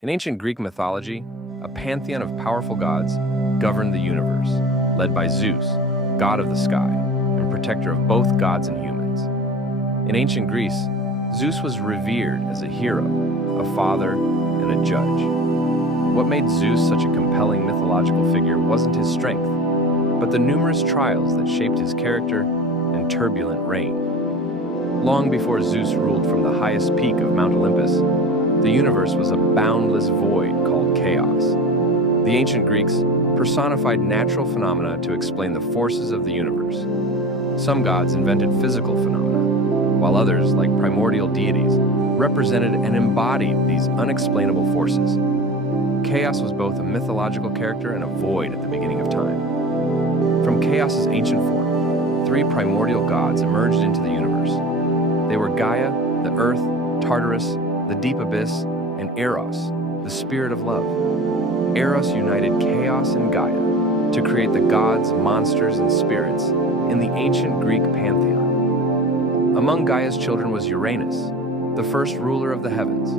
In ancient Greek mythology, a pantheon of powerful gods governed the universe, led by Zeus, god of the sky, and protector of both gods and humans. In ancient Greece, Zeus was revered as a hero, a father, and a judge. What made Zeus such a compelling mythological figure wasn't his strength, but the numerous trials that shaped his character and turbulent reign. Long before Zeus ruled from the highest peak of Mount Olympus, the universe was a boundless void called chaos. The ancient Greeks personified natural phenomena to explain the forces of the universe. Some gods invented physical phenomena, while others, like primordial deities, represented and embodied these unexplainable forces. Chaos was both a mythological character and a void at the beginning of time. From chaos's ancient form, three primordial gods emerged into the universe. They were Gaia, the earth, Tartarus, the deep abyss, and Eros, the spirit of love. Eros united chaos and Gaia to create the gods, monsters, and spirits in the ancient Greek pantheon. Among Gaia's children was Uranus, the first ruler of the heavens.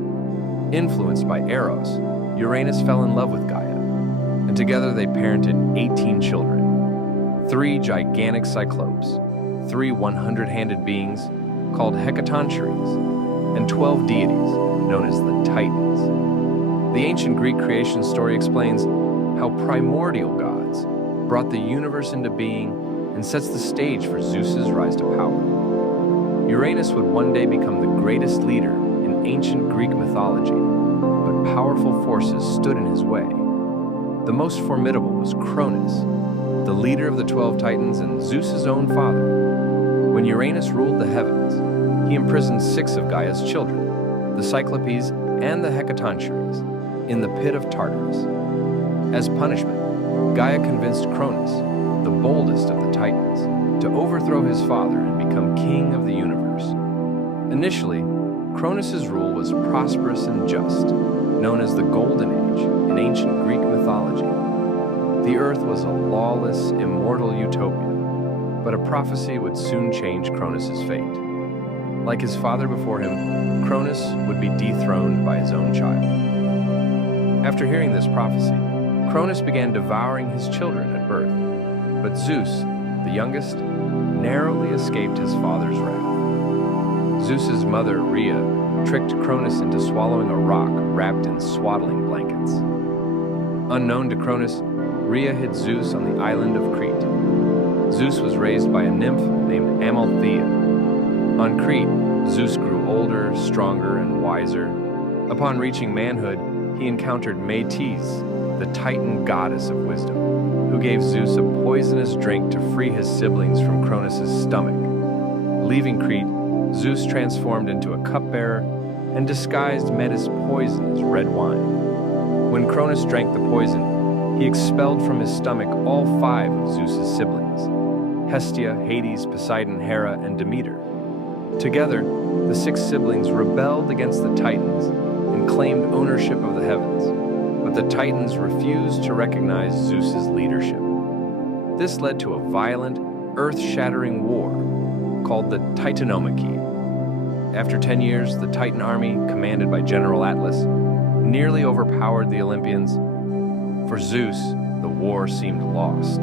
Influenced by Eros, Uranus fell in love with Gaia, and together they parented 18 children. 3 gigantic cyclopes, 3 100-handed beings called hecatontures, and 12 deities, known as the Titans. The ancient Greek creation story explains how primordial gods brought the universe into being and sets the stage for Zeus's rise to power. Uranus would one day become the greatest leader in ancient Greek mythology, but powerful forces stood in his way. The most formidable was Cronus, the leader of the 12 Titans and Zeus's own father. When Uranus ruled the heavens, he imprisoned 6 of Gaia's children, the Cyclopes and the Hecatontures, in the pit of Tartarus. As punishment, Gaia convinced Cronus, the boldest of the Titans, to overthrow his father and become king of the universe. Initially, Cronus's rule was prosperous and just, known as the Golden Age in ancient Greek mythology. The earth was a lawless, immortal utopia, but a prophecy would soon change Cronus's fate. Like his father before him, Cronus would be dethroned by his own child. After hearing this prophecy, Cronus began devouring his children at birth, but Zeus, the youngest, narrowly escaped his father's wrath. Zeus's mother, Rhea, tricked Cronus into swallowing a rock wrapped in swaddling blankets. Unknown to Cronus, Rhea hid Zeus on the island of Crete. Zeus was raised by a nymph named Amalthea. On Crete, Zeus grew older, stronger, and wiser. Upon reaching manhood, he encountered Metis, the Titan goddess of wisdom, who gave Zeus a poisonous drink to free his siblings from Cronus's stomach. Leaving Crete, Zeus transformed into a cupbearer and disguised Metis' poison as red wine. When Cronus drank the poison, he expelled from his stomach all 5 of Zeus's siblings: Hestia, Hades, Poseidon, Hera, and Demeter. Together, the 6 siblings rebelled against the Titans and claimed ownership of the heavens, but the Titans refused to recognize Zeus's leadership. This led to a violent, earth-shattering war called the Titanomachy. After 10 years, the Titan army, commanded by General Atlas, nearly overpowered the Olympians. For Zeus, the war seemed lost.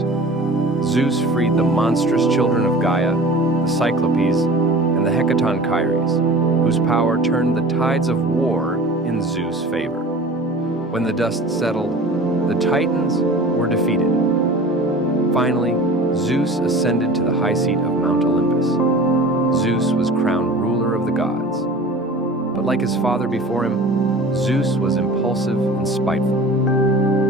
Zeus freed the monstrous children of Gaia, the Cyclopes, and the Hecatontires, whose power turned the tides of war in Zeus' favor. When the dust settled, the Titans were defeated. Finally, Zeus ascended to the high seat of Mount Olympus. Zeus was crowned ruler of the gods. But like his father before him, Zeus was impulsive and spiteful.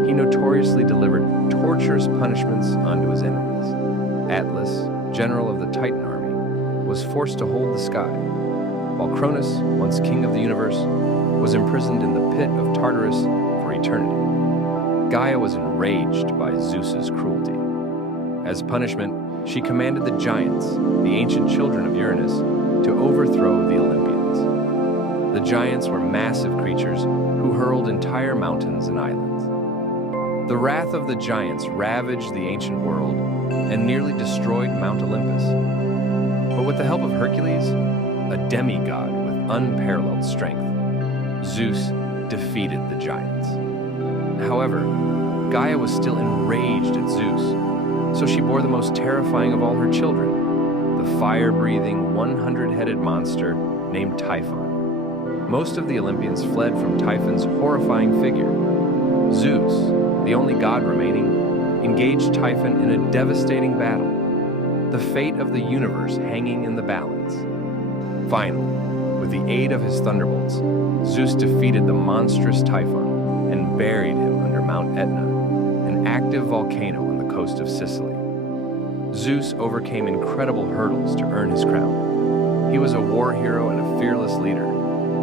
He notoriously delivered torturous punishments onto his enemies. Atlas, general of the Titan army, was forced to hold the sky, while Cronus, once king of the universe, was imprisoned in the pit of Tartarus for eternity. Gaia was enraged by Zeus's cruelty. As punishment, she commanded the giants, the ancient children of Uranus, to overthrow the Olympians. The giants were massive creatures who hurled entire mountains and islands. The wrath of the giants ravaged the ancient world and nearly destroyed Mount Olympus. But with the help of Hercules, a demigod with unparalleled strength, Zeus, defeated the giants. However, Gaia was still enraged at Zeus, so she bore the most terrifying of all her children, the fire-breathing, 100-headed monster named Typhon. Most of the Olympians fled from Typhon's horrifying figure. Zeus, the only god remaining, engaged Typhon in a devastating battle, the fate of the universe hanging in the balance. Finally, with the aid of his thunderbolts, Zeus defeated the monstrous Typhon and buried him under Mount Etna, an active volcano on the coast of Sicily. Zeus overcame incredible hurdles to earn his crown. He was a war hero and a fearless leader,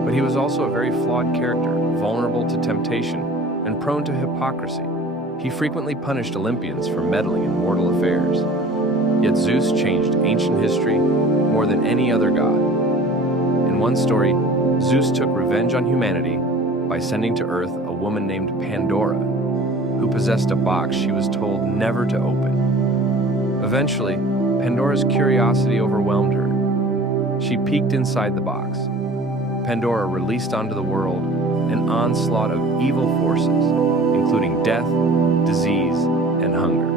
but he was also a very flawed character, vulnerable to temptation and prone to hypocrisy. He frequently punished Olympians for meddling in mortal affairs. Yet Zeus changed ancient history more than any other god. In one story, Zeus took revenge on humanity by sending to Earth a woman named Pandora, who possessed a box she was told never to open. Eventually, Pandora's curiosity overwhelmed her. She peeked inside the box. Pandora released onto the world an onslaught of evil forces, including death, disease, and hunger.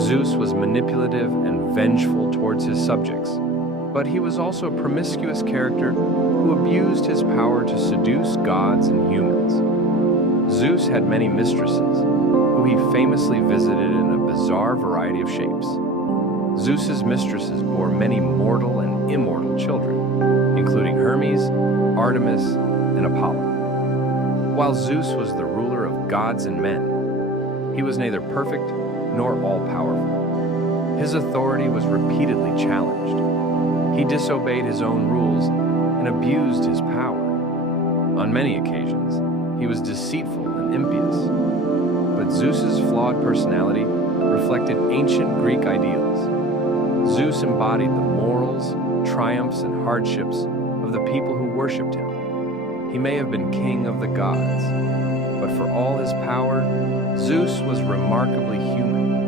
Zeus was manipulative and vengeful towards his subjects, but he was also a promiscuous character who abused his power to seduce gods and humans. Zeus had many mistresses, who he famously visited in a bizarre variety of shapes. Zeus's mistresses bore many mortal and immortal children, including Hermes, Artemis, and Apollo. While Zeus was the ruler of gods and men, he was neither perfect nor all-powerful. His authority was repeatedly challenged. He disobeyed his own rules and abused his power. On many occasions, he was deceitful and impious. But Zeus's flawed personality reflected ancient Greek ideals. Zeus embodied the morals, triumphs, and hardships of the people who worshipped him. He may have been king of the gods, but for all his power, Zeus was remarkably human.